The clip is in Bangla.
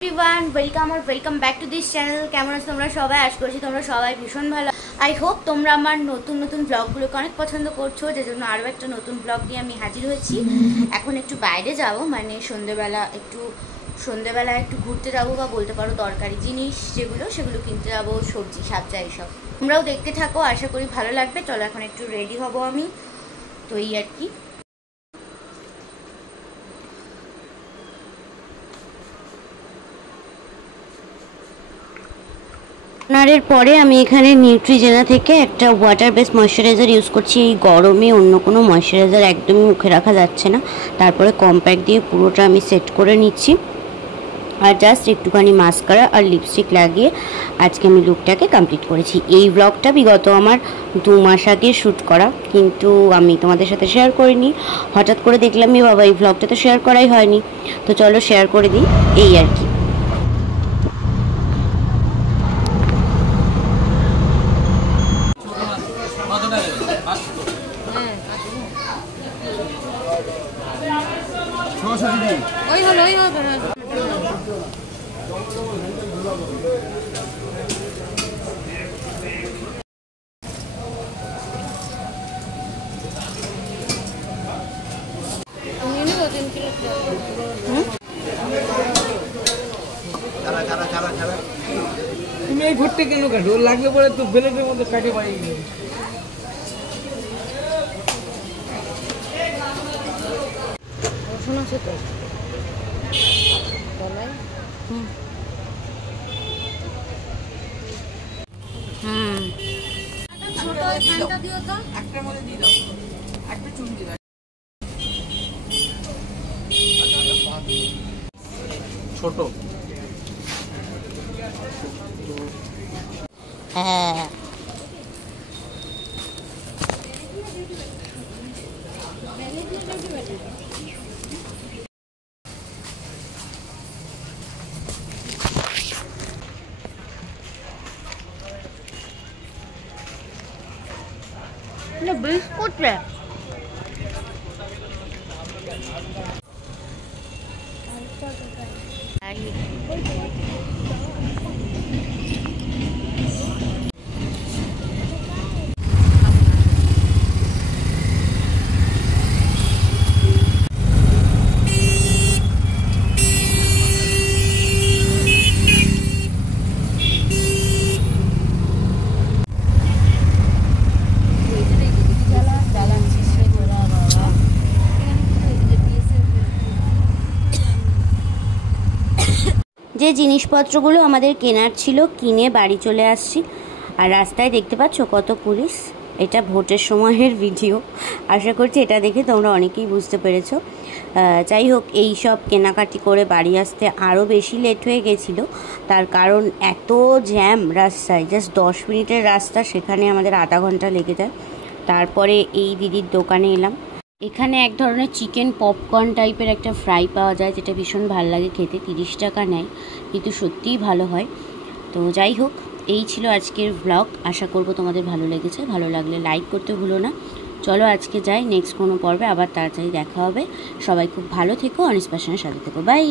एवरीवन वेलकम और welcome back to this channel. केमन आছো তোমরা সবাই? আশা করছি তোমরা সবাই ভীষণ ভালো। আই হোপ তোমরা আমার নতুন নতুন ব্লগগুলোকে অনেক পছন্দ করছো, যে জন্য আরও একটা নতুন ব্লগ নিয়ে আমি হাজির হয়েছি। এখন একটু বাইরে যাব, মানে সন্ধ্যেবেলা একটু ঘুরতে যাব, বা বলতে পারো দরকারি জিনিস সেগুলো কিনতে যাব, সবজি সাবজা এইসব। তোমরাও দেখতে থাকো, আশা করি ভালো লাগবে। চলো এখন একটু রেডি হব আমি, তো এই আর কি। স্নানের পরে আমি এখানে নিউট্রিজেনা থেকে একটা ওয়াটার বেস ময়শ্চারাইজার ইউজ করছি। এই গরমে অন্য কোনো ময়শ্চারাইজার একদমই মুখে রাখা যাচ্ছে না। তারপরে কম্প্যাক্ট দিয়ে পুরোটা আমি সেট করে নিচ্ছি, আর জাস্ট একটুখানি মাস্কারা আর লিপস্টিক লাগিয়ে আজকে আমি লুকটাকে কমপ্লিট করেছি। এই ব্লগটা বিগত আমার 2 মাস আগে শ্যুট করা, কিন্তু আমি তোমাদের সাথে শেয়ার করিনি। হঠাৎ করে দেখলামই বাবা এই ব্লগটা তো শেয়ার করাই হয়নি, তো চলো শেয়ার করে দিই, এই আর কি। তুমি এই ঘুরতে কেন কাটো? লাগলে পরে তো বেলেটের মধ্যে কাটে পাই গেলে। শোনা আছে তো গলায়। ছোট ফ্যানটা দিও তো, একটা মনে দিয়ে দাও, একটা চুন দিও। ছোট হ্যাঁ বিস্কুট রে। যে জিনিসপত্রগুলো আমাদের কেনার ছিল কিনে বাড়ি চলে আসছি, আর রাস্তায় দেখতে পাচ্ছ কত পুলিশ। এটা ভোটের সময়ের ভিডিও, আশা করছি এটা দেখে তোমরা অনেকেই বুঝতে পেরেছো। যাই হোক, এই সব কেনাকাটি করে বাড়ি আসতে আরও বেশি লেট হয়ে গেছিলো, তার কারণ এত জ্যাম রাস্তায়। জাস্ট 10 মিনিটের রাস্তা, সেখানে আমাদের আধা ঘন্টা লেগে যায়। তারপরে এই দিদির দোকানে এলাম। এখানে এক ধরনের চিকেন পপকর্ন টাইপের একটা ফ্রাই পাওয়া যায়, যেটা ভীষণ ভালো লাগে খেতে। 30 টাকা নেয়, কিন্তু সত্যিই ভালো হয়। তো যাই হোক, এই ছিল আজকের ব্লগ। আশা করব তোমাদের ভালো লেগেছে। ভালো লাগলে লাইক করতে ভুলো না। চলো আজকে যাই, নেক্সট কোনো পর্বে আবার তাড়াতাড়ি দেখা হবে। সবাই খুব ভালো থেকো, অনিস প্যাশনের সাথে থেকো। বাই।